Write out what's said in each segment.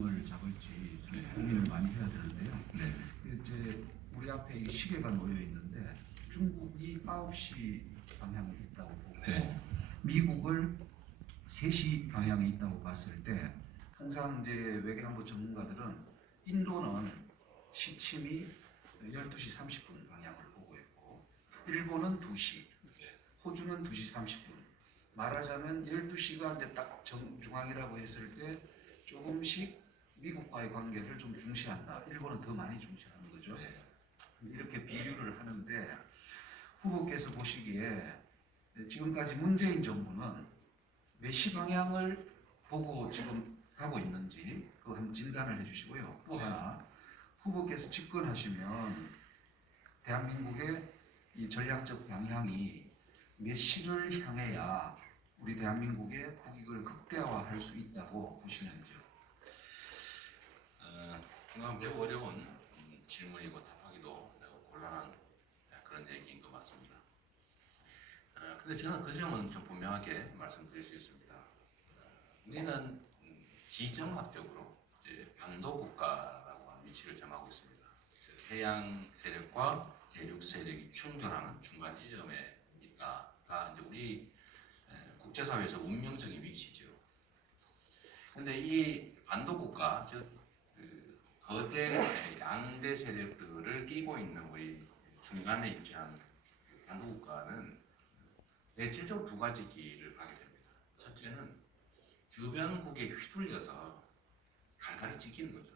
을 잡을지 참 고민을 많이 해야 되는데요. 이제 우리 앞에 이 시계가 놓여 있는데 중국이 9시 방향에 있다고 보고 미국을 3시 방향에 있다고 봤을 때 항상 이제 외교안보 전문가들은 인도는 시침이 12시 30분 방향을 보고 있고 일본은 2시, 호주는 2시 30분. 말하자면 12시가 이제 딱 정중앙이라고 했을 때 조금씩 미국과의 관계를 좀 중시한다. 일본은 더 많이 중시하는 거죠. 이렇게 비유를 하는데 후보께서 보시기에 지금까지 문재인 정부는 몇 시 방향을 보고 지금 가고 있는지 그거 한번 진단을 해주시고요. 또 하나 후보께서 집권하시면 대한민국의 이 전략적 방향이 몇 시를 향해야 우리 대한민국의 국익을 극대화할 수 있다고 보시는지요? 매우 어려운 질문이고 답하기도 매우 곤란한 그런 얘기인 것 같습니다. 근데 저는 그 점은 좀 분명하게 말씀드릴 수 있습니다. 우리는 지정학적으로 이제 반도 국가라고 하는 위치를 점하고 있습니다. 해양 세력과 대륙 세력이 충돌하는 중간 지점에 있다가 이제 우리 국제사회에서 운명적인 위치죠. 근데 이 반도 국가, 즉 거대 양대 세력들을 끼고 있는 우리 중간에 위치한 반도 국가는 대체적으로 두 가지 길을 가게 됩니다. 첫째는 주변국에 휘둘려서 갈갈이 찢기는 거죠.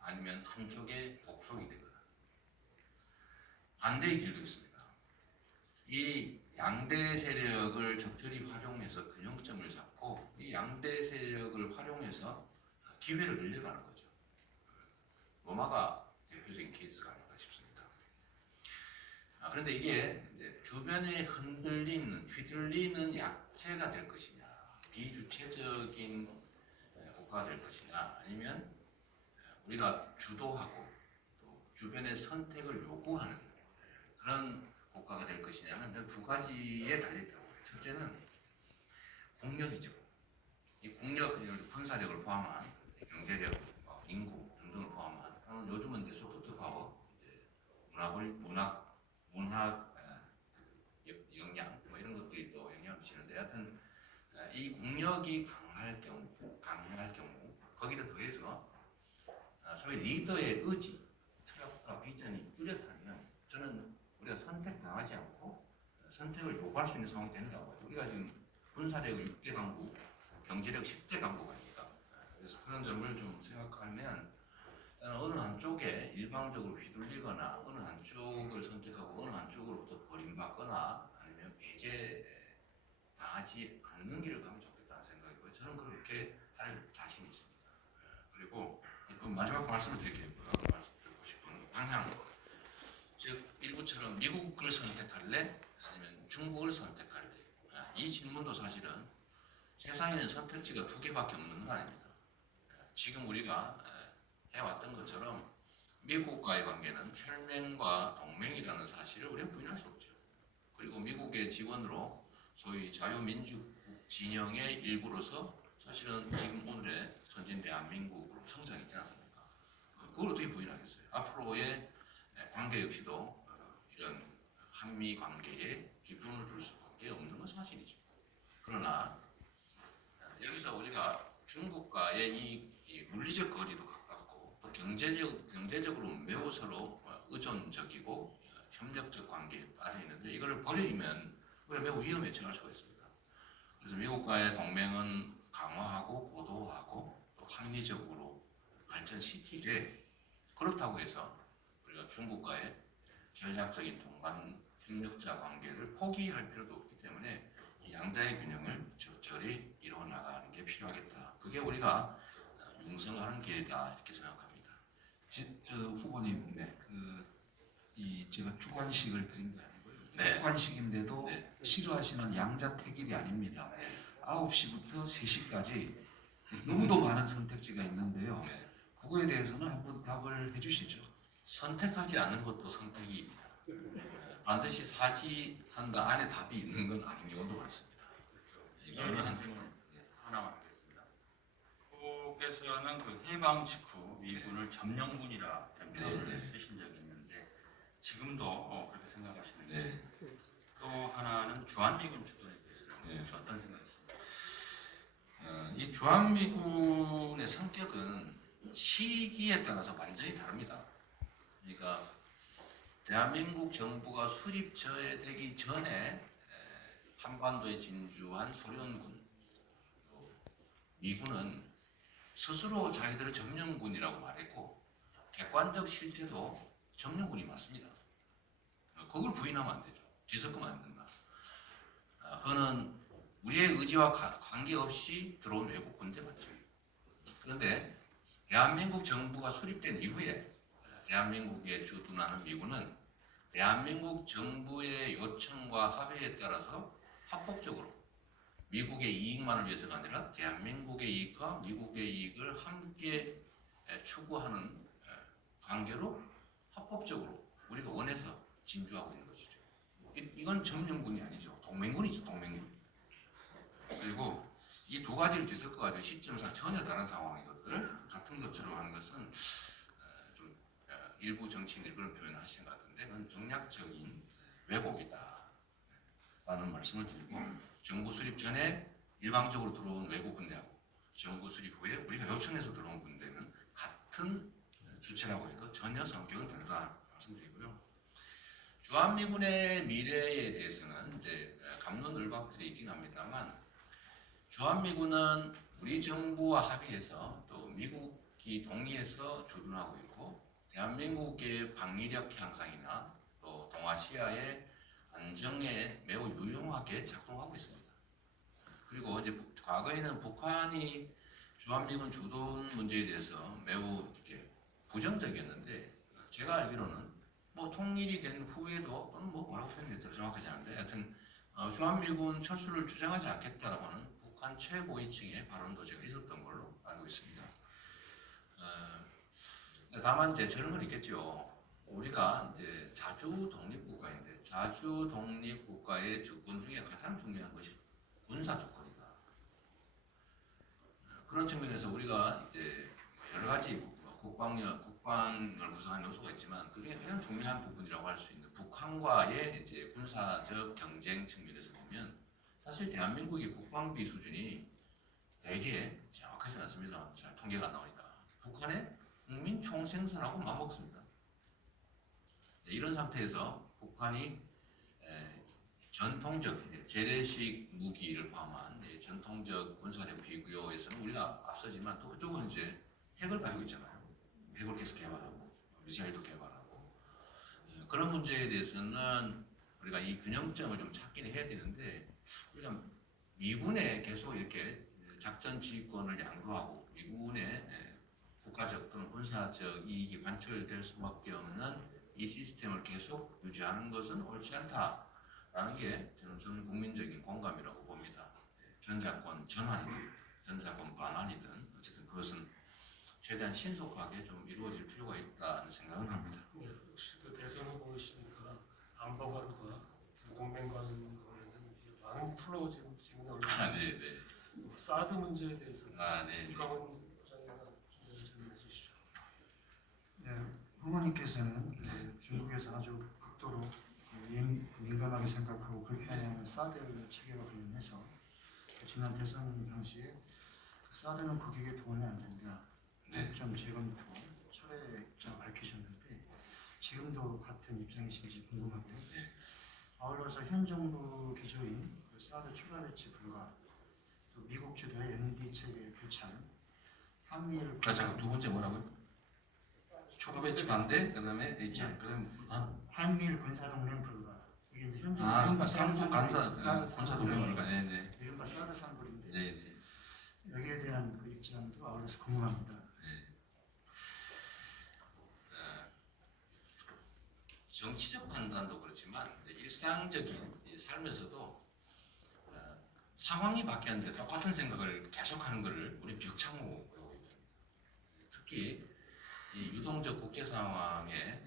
아니면 한쪽에 복속이 되거나. 반대의 길도 있습니다. 이 양대 세력을 적절히 활용해서 균형점을 잡고 이 양대 세력을 활용해서 기회를 늘려가는 거죠. 로마가 대표적인 케이스가 아닐까 싶습니다. 그런데 이게 이제 주변에 휘둘리는 약체가 될 것이냐, 비주체적인 국가가 될 것이냐, 아니면 우리가 주도하고 또 주변의 선택을 요구하는 그런 국가가 될 것이냐는 두 가지에 달려있다고 해요. 첫째는 국력이죠. 이 국력, 군사력을 포함한 경제력, 인구 등등을 포함한 요즘은 이제 소프트 파워, 문학 역량 이런 것들이 또 영향을 미치는데, 하여튼 이 국력이 강할 경우 거기다 더해서 소위 리더의 의지, 철학과 비전이 뚜렷하면 저는 우리가 선택당하지 않고 선택을 요구할 수 있는 상황이 된다고 해요. 우리가 지금 군사력을 6대 강국, 경제력 10대 강국 아닙니까? 그래서 그런 점을 좀 생각하면 어느 한쪽에 일방적으로 휘둘리거나 어느 한쪽을 선택하고 어느 한쪽으로부터 버림받거나 아니면 배제당하지 않는 길을 가면 좋겠다는 생각이고요. 저는 그렇게 할 자신이 있습니다. 그리고 마지막 말씀을 드리고 싶은 방향, 즉 일부처럼 미국을 선택할래? 아니면 중국을 선택할래? 이 질문도 사실은 세상에는 선택지가 두 개밖에 없는 건 아닙니다. 지금 우리가 해왔던 것처럼 미국과의 관계는 혈맹과 동맹이라는 사실을 우리가 부인할 수 없죠. 그리고 미국의 지원으로 소위 자유민주국 진영의 일부로서 사실은 지금 오늘의 선진 대한민국으로 성장했지 않습니까? 그걸 어떻게 부인하겠어요? 앞으로의 관계 역시도 이런 한미 관계에 기준을 둘 수밖에 없는 건 사실이죠. 그러나 여기서 우리가 중국과의 이 물리적 거리도 가깝고 또 경제적으로 매우 서로 의존적이고 협력적 관계에 빠져 있는데 이걸 버리면 우리가 매우 위험에 처할 수가 있습니다. 그래서 미국과의 동맹은 강화하고 고도화하고 또 합리적으로 발전시키되 그렇다고 해서 우리가 중국과의 전략적인 동반 협력자 관계를 포기할 필요도 없기 때문에 이 양자의 균형을 적절히 이루어 나가는 게 필요하겠다. 그게 우리가 융성하는 길이다 이렇게 생각합니다. 저 후보님, 네. 제가 주관식을 드린 게 아니고요. 네. 주관식인데도 네. 싫어하시는 양자택일이 아닙니다. 네. 9시부터 3시까지 너무도 많은 선택지가 있는데요. 네. 그거에 대해서는 한번 답을 해주시죠. 선택하지 않는 것도 선택입니다. 반드시 사지선다 안에 답이 있는 건 아닌 경우도 많습니다. 어느 한 질문 하나만 하겠습니다. 대통령께서는 그 해방 직후 미군을 점령군이라 된 표현을 네. 쓰신 적이 있는데 지금도 그렇게 생각하시는데 네. 또 하나는 주한미군 주둔에 대해서는 네. 혹시 어떤 생각이십니까? 이 주한미군의 성격은 시기에 따라서 완전히 다릅니다. 그러니까 대한민국 정부가 수립되기 전에 한반도에 진주한 소련군, 미군은 스스로 자기들을 점령군이라고 말했고 객관적 실체도 점령군이 맞습니다. 그걸 부인하면 안 되죠. 뒤섞으면 안 된다. 그거는 우리의 의지와 관계없이 들어온 외국 군대 맞죠. 그런데 대한민국 정부가 수립된 이후에 대한민국에 주둔하는 미군은 대한민국 정부의 요청과 합의에 따라서 합법적으로 미국의 이익만을 위해서가 아니라 대한민국의 이익과 미국의 이익을 함께 추구하는 관계로 합법적으로 우리가 원해서 진주하고 있는 것이죠. 이건 점령군이 아니죠. 동맹군이죠. 동맹군. 그리고 이 두 가지를 뒤섞어가지고 시점상 전혀 다른 상황인 것들을 같은 것처럼 하는 것은 좀 일부 정치인들이 그런 표현을 하시는 것 같은데 그건 정략적인 왜곡이다 라는 말씀을 드리고 정부 수립 전에 일방적으로 들어온 외국 군대하고 정부 수립 후에 우리가 요청해서 들어온 군대는 같은 주체라고 해도 전혀 성격은 다르다 말씀드리고요. 주한미군의 미래에 대해서는 이제 갑론을박들이 있긴 합니다만 주한미군은 우리 정부와 합의해서 또 미국이 동의해서 주둔하고 있고 대한민국의 방위력 향상이나 또 동아시아의 안정에 매우 유용하게 작동하고 있습니다. 그리고 이제 과거에는 북한이 주한미군 주둔 문제에 대해서 매우 이렇게 부정적이었는데 제가 알기로는 뭐 통일이 된 후에도 또는 뭐 뭐라고 표현했더라 정확하지 않은데 하여튼 주한미군 철수를 주장하지 않겠다라고 하는 북한 최고위층의 발언도 제가 있었던 걸로 알고 있습니다. 다만 이제 저런 건 있겠죠. 우리가 이제 자주 독립국가인데 자주 독립국가의 주권 중에 가장 중요한 것이 군사 주권이다. 그런 측면에서 우리가 이제 여러 가지 국방을 구성하는 요소가 있지만 그 중에 가장 중요한 부분이라고 할 수 있는 북한과의 이제 군사적 경쟁 측면에서 보면 사실 대한민국의 국방비 수준이 되게 정확하지 않습니다. 잘 통계가 안 나오니까 북한의 국민 총생산하고 맞먹습니다. 이런 상태에서 북한이 전통적 재래식 무기를 포함한 전통적 군사력 비교에서는 우리가 앞서지만 또 그쪽은 이제 핵을 가지고 있잖아요. 핵을 계속 개발하고 미사일도 개발하고 그런 문제에 대해서는 우리가 이 균형점을 좀 찾긴 해야 되는데 우리가 미군에 계속 이렇게 작전 지휘권을 양도하고 미군의 국가적 또는 군사적 이익이 관철될 수밖에 없는 이 시스템을 계속 유지하는 것은 옳지 않다라는 게 저는 전 국민적인 공감이라고 봅니다. 전자권 전환이든 전자권 반환이든 어쨌든 그것은 최대한 신속하게 좀 이루어질 필요가 있다는 생각을 합니다. 네, 혹시 그 대선을 보시니까 안보관과 동맹 관련된 많은 플로우 질문이 올라왔는데 네네. 사드 문제에 대해서 네. 이광훈 부장님과 좀 질문해 주시죠. 네, 후보님께서는 중국에서 아주 극도로 민감하게 생각하고 불편해하는 사드 체계와 관련해서 지난 대선 당시에 사드는 국익에 도움이 안 된다. 네. 좀 재검토, 철회 입장을 밝히셨는데 지금도 같은 입장이신지 궁금하고요. 네. 아울러서 현 정부 기조인 사드 추가 배치 불가, 또 미국 주도의 ND 체계 교착, 한미일 잠깐 두 번째 뭐라고요? 초과 배치 반대, 그다음에 한미일 군사동맹 불가. 이게 이제 현재 삼국 군사 동맹 불가. 네네. 이른바 사드 산불인데 네네. 여기에 대한 그 입장도 아울러서 궁금합니다. 정치적 판단도 그렇지만 일상적인 삶에서도 상황이 바뀌었는데 똑같은 생각을 계속하는 것을 우리 벽창호라고 합니다. 특히 이 유동적 국제 상황에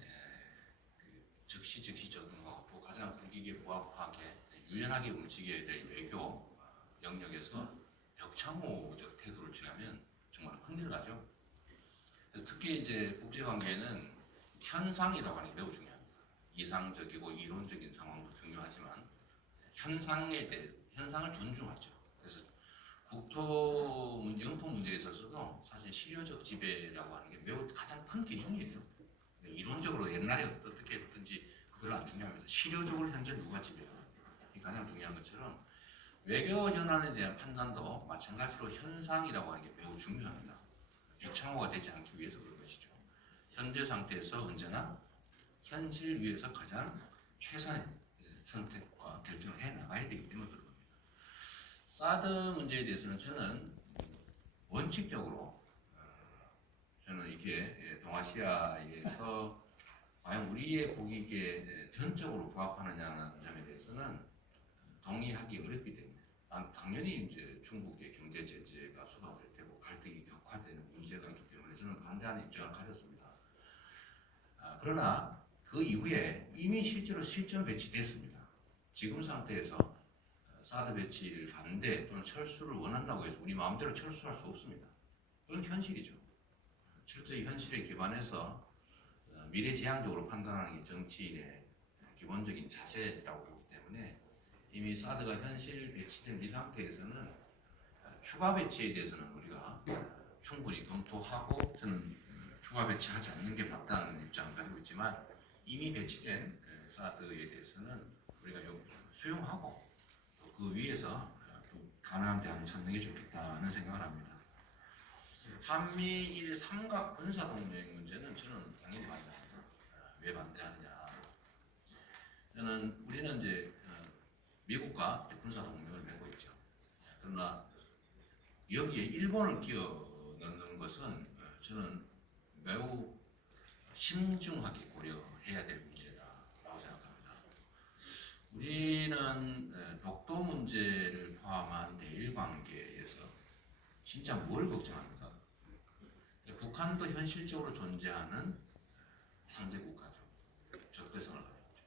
즉시 적응하고 또 가장 국익에 부합하게 유연하게 움직여야 될 외교 영역에서 벽창호적 태도를 취하면 정말 흥미를 가죠. 그래서 특히 이제 국제관계에는 현상이라고 하는 게 매우 중요합니다. 이상적이고 이론적인 상황도 중요하지만 현상에 대해 현상을 존중하죠. 그래서 영토 문제에 있어서도 사실 실효적 지배라고 하는 게 매우 가장 큰 기준이에요. 이론적으로 옛날에 어떻게 했든지 별로 안 중요합니다. 실효적으로 현재 누가 지배하는 게 가장 중요한 것처럼 외교 현안에 대한 판단도 마찬가지로 현상이라고 하는 게 매우 중요합니다. 백창호가 되지 않기 위해서 그런 것이죠. 현재 상태에서 언제나 현실 위에서 가장 최선의 선택과 결정을 해 나가야 되기 때문에 그런 겁니다. 사드 문제에 대해서는 저는 원칙적으로 저는 이게 동아시아에서 과연 우리의 국익에 전적으로 부합하느냐는 점에 대해서는 동의하기 어렵기 때문에 당연히 이제 중국의 경제 제재가 수반될 테고 갈등이 격화되는 문제가 있기 때문에 저는 반대하는 입장을 가졌습니다. 그러나 그 이후에 이미 실제로 실전 배치됐습니다. 지금 상태에서 사드 배치를 반대 또는 철수를 원한다고 해서 우리 마음대로 철수할 수 없습니다. 그건 현실이죠. 철저히 현실에 기반해서 미래지향적으로 판단하는 게 정치인의 기본적인 자세라고 보기 때문에 이미 사드가 현실 배치된 이 상태에서는 추가 배치에 대해서는 우리가 충분히 검토하고 저는 추가 배치하지 않는 게 맞다는 입장을 가지고 있지만 이미 배치된 사드에 대해서는 우리가 수용하고 또 그 위에서 또 가능한 대안을 찾는 게 좋겠다는 생각을 합니다. 한미일 삼각 군사 동맹 문제는 저는 당연히 반대합니다. 왜 반대하느냐? 우리는 이제 미국과 군사 동맹을 맺고 있죠. 그러나 여기에 일본을 끼워 넣는 것은 저는 매우 신중하게 고려해야 될 문제다라고 생각합니다. 우리는 독도 문제를 포함한 대일 관계에서 진짜 뭘 걱정합니까? 북한도 현실적으로 존재하는 상대 국가죠. 적대성을 가지고 있죠.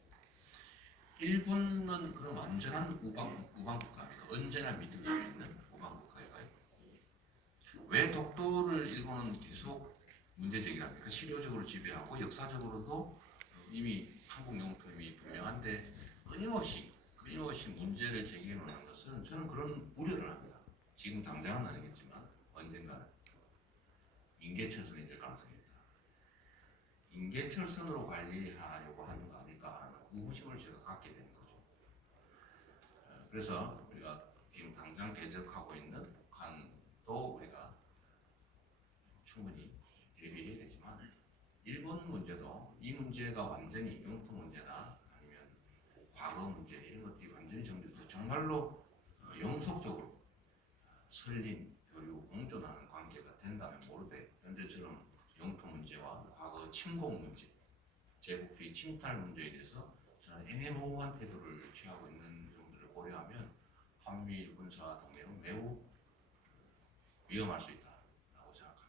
일본은 그럼 완전한 우방 국가입니까? 언제나 믿을 수 있는 우방 국가일까요? 왜 독도를 일본은 계속 문제 제기를 합니까? 실효적으로 지배하고 역사적으로도 이미 한국 영토임이 분명한데 끊임없이 문제를 제기해 놓는 것은 저는 그런 우려를 합니다. 지금 당장은 아니겠지만 언젠가는 인계철선이 될 가능성이 있다. 인계철선으로 관리하려고 하는 거 아닐까 하는 의구심을 제가 갖게 되는 거죠. 그래서 우리가 지금 당장 대적하고 있는 북한도 우리가 충분히 대비해야 되지만 일본 문제도 이 문제가 완전히 영토 문제나 아니면 과거 문제 이런 것들이 완전히 정리돼서 정말로 영속적으로 설린 교류 공존하는 관계가 된다면 모르되 현재처럼 영토 문제와 과거 침공 문제, 제국주의 침탈 문제에 대해서 저는 애매모호한 태도를 취하고 있는 점들을 고려하면 한미일 군사 동맹은 매우 위험할 수 있다라고 생각합니다.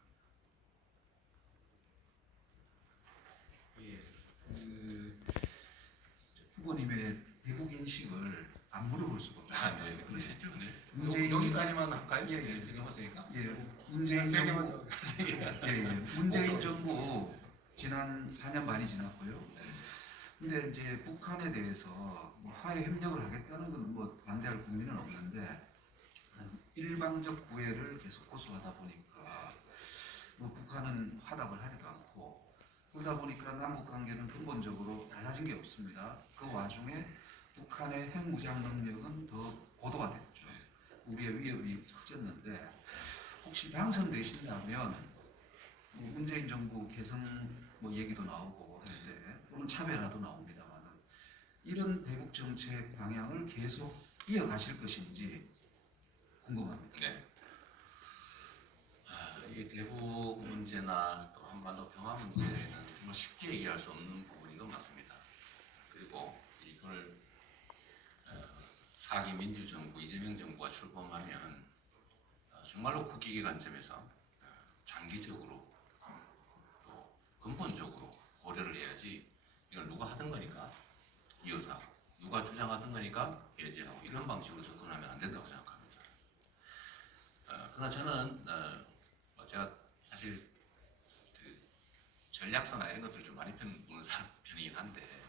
후보님의 대북 인식을 안 물어볼 수가 없어요. 네, 그러시죠. 네. 문재인 여기까지만 할까요? 예, 예. 진행하세니까. 예, 문재인 세 개만 정부 더. 문재인 정부 지난 4년 많이 지났고요. 근데 이제 북한에 대해서 뭐 화해 협력을 하겠다는 건 뭐 반대할 국민은 없는데 일방적 구애를 계속 고수하다 보니까 뭐 북한은 화답을 하지도 않고 그러다 보니까 남북 관계는 근본적으로 달라진 게 없습니다. 그 와중에 북한의 핵무장 능력은 더 고도가 됐죠. 우리의 위협이 커졌는데 혹시 당선되신다면 뭐 문재인 정부 개성 뭐 얘기도 나오고 하는데 또는 차별화도 나옵니다만은 이런 대북 정책 방향을 계속 이어가실 것인지 궁금합니다. 네. 이 대북 문제나 또 한반도 평화 문제는 정말 쉽게 얘기할 수 없는 부분인 건 맞습니다. 그리고 이걸 4기 민주정부 이재명 정부가 출범하면 정말로 국익의 관점에서 장기적으로 또 근본적으로 고려를 해야지 이걸 누가 하던 거니까 이어서 하고 누가 주장하던 거니까 배제하고 이런 방식으로 접근하면 안 된다고 생각합니다. 그러나 저는 제가 사실 그 전략서나 이런 것들 좀 많이 보는 편이긴 한데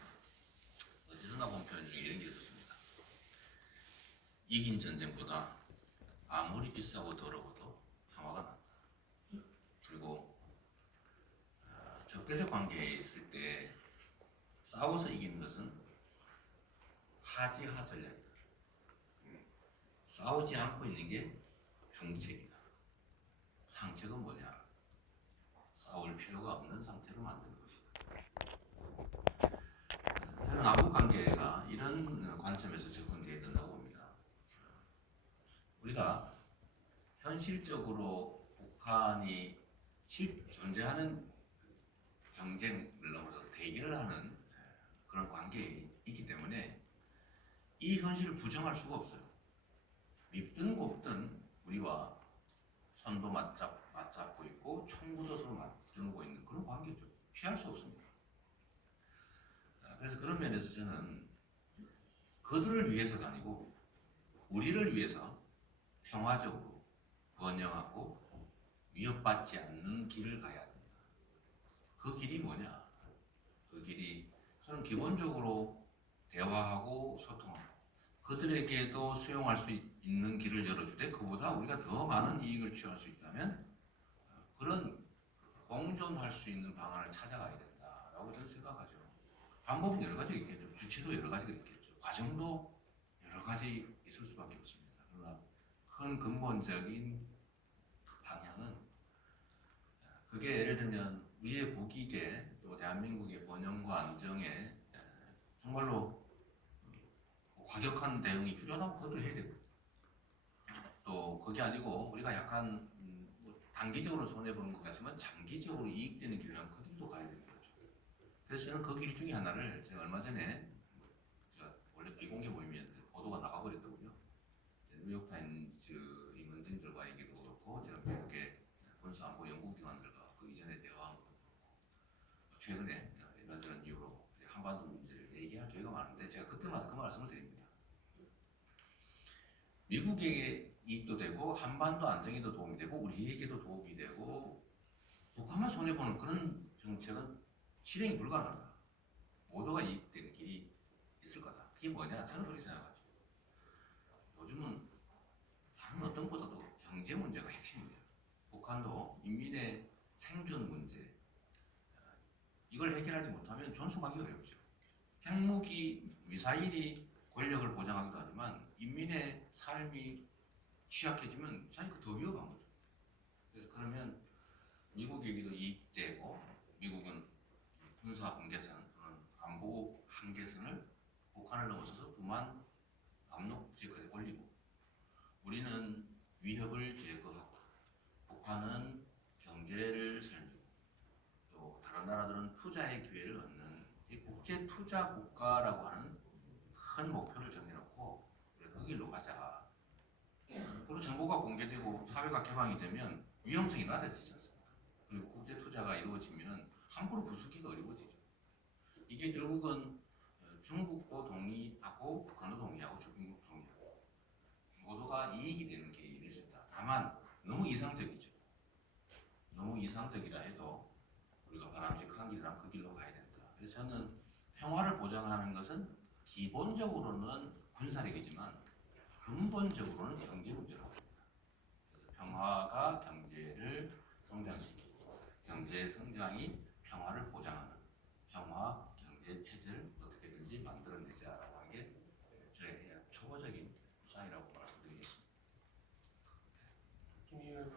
어디서나 본 표현 중에 이런 게 있었습니다. 이긴 전쟁보다 아무리 비싸고 더러워도 평화가 난다. 그리고 적대적 관계에 있을 때 싸워서 이기는 것은 하지하전략이다. 싸우지 않고 있는 게 중책이다. 상책은 뭐냐? 싸울 필요가 없는 상태로 만드는 것이다. 저는 남북 관계가 이런 관점에서 접근되어야 된다고 봅니다. 우리가 현실적으로 북한이 존재하는 경쟁을 넘어서 대결을 하는 그런 관계에 있기 때문에 이 현실을 부정할 수가 없어요. 밉든 곱든 우리와 손도 맞잡고 있고 총구도 서로 맞들고 있는 그런 관계죠. 피할 수 없습니다. 그래서 그런 면에서 저는 그들을 위해서가 아니고 우리를 위해서 평화적으로 번영하고 위협받지 않는 길을 가야 합니다. 그 길이 뭐냐? 그 길이 저는 기본적으로 대화하고 소통하고 그들에게도 수용할 수 있는 길을 열어주되 그보다 우리가 더 많은 이익을 취할 수 있다면 그런 공존할 수 있는 방안을 찾아가야 된다라고 저는 생각하죠. 방법은 여러 가지 있겠죠. 주체도 여러 가지가 있겠죠. 과정도 여러 가지 있을 수밖에 없습니다. 그러나 큰 근본적인 방향은 그게 예를 들면 우리의 국익에 또 대한민국의 번영과 안정에 정말로 과격한 대응이 필요하다고 그것도 해야 되고 또 그게 아니고 우리가 약간 뭐 단기적으로 손해보는 것 같지만 장기적으로 이익되는 길이라면 그 길도 가야 되는 거죠. 그래서 저는 그 길 중에 하나를 제가 얼마 전에 제가 원래 비공개 모임이었는데 보도가 나가버렸더군요. 뉴욕타임즈 임원진들과 얘기도 그렇고 제가 미국의 군사안보 연구기관들과 그 이전에 대화한 것도 그렇고 최근에 이런저런 이유로 한반도 문제를 얘기할 기회가 많은데 제가 그때마다 그 말씀을 드립니다. 미국에게 이익도 되고 한반도 안정에도 도움이 되고 우리에게도 도움이 되고 북한만 손해보는 그런 정책은 실행이 불가능하다. 모두가 이익되는 길이 있을 거다. 그게 뭐냐? 저는 그렇게 생각하죠. 요즘은 다른 어떤 것보다도 경제 문제가 핵심입니다. 북한도 인민의 생존 문제 이걸 해결하지 못하면 존속하기 어렵죠. 핵무기, 미사일이 권력을 보장하기도 하지만 인민의 삶이 취약해지면 사실 그 더 위험한 거죠. 그래서 그러면 미국에게도 이익되고 미국은 군사 분계선 또는 안보 한계선을 북한을 넘어서서 두만 압록지까지 올리고 우리는 위협을 제거하고 북한은 경제를 살리고 또 다른 나라들은 투자의 기회를 얻는 이 국제 투자 국가라고 하는 큰 목표를 정해놓고 그 길로 가자. 그리고 정보가 공개되고 사회가 개방이 되면 위험성이 낮아지지 않습니까? 그리고 국제 투자가 이루어지면 함부로 부수기가 어려워지죠. 이게 결국은 중국도 동의하고 북한도 동의하고 중국도 동의하고 모두가 이익이 되는 계획일 수 있다. 다만 너무 이상적이죠. 너무 이상적이라 해도 우리가 바람직한 길이란 그 길로 가야 된다. 그래서 저는 평화를 보장하는 것은 기본적으로는 군사력이지만 근본적으로는 경제 문제라고 봅니다. 그래서 평화가 경제를 성장시키고 경제 성장이 평화를 보장하는 평화 경제 체제를 어떻게든지 만들어내자라고 하는 게 저의 초보적인 구상이라고 말씀드리겠습니다. 김희연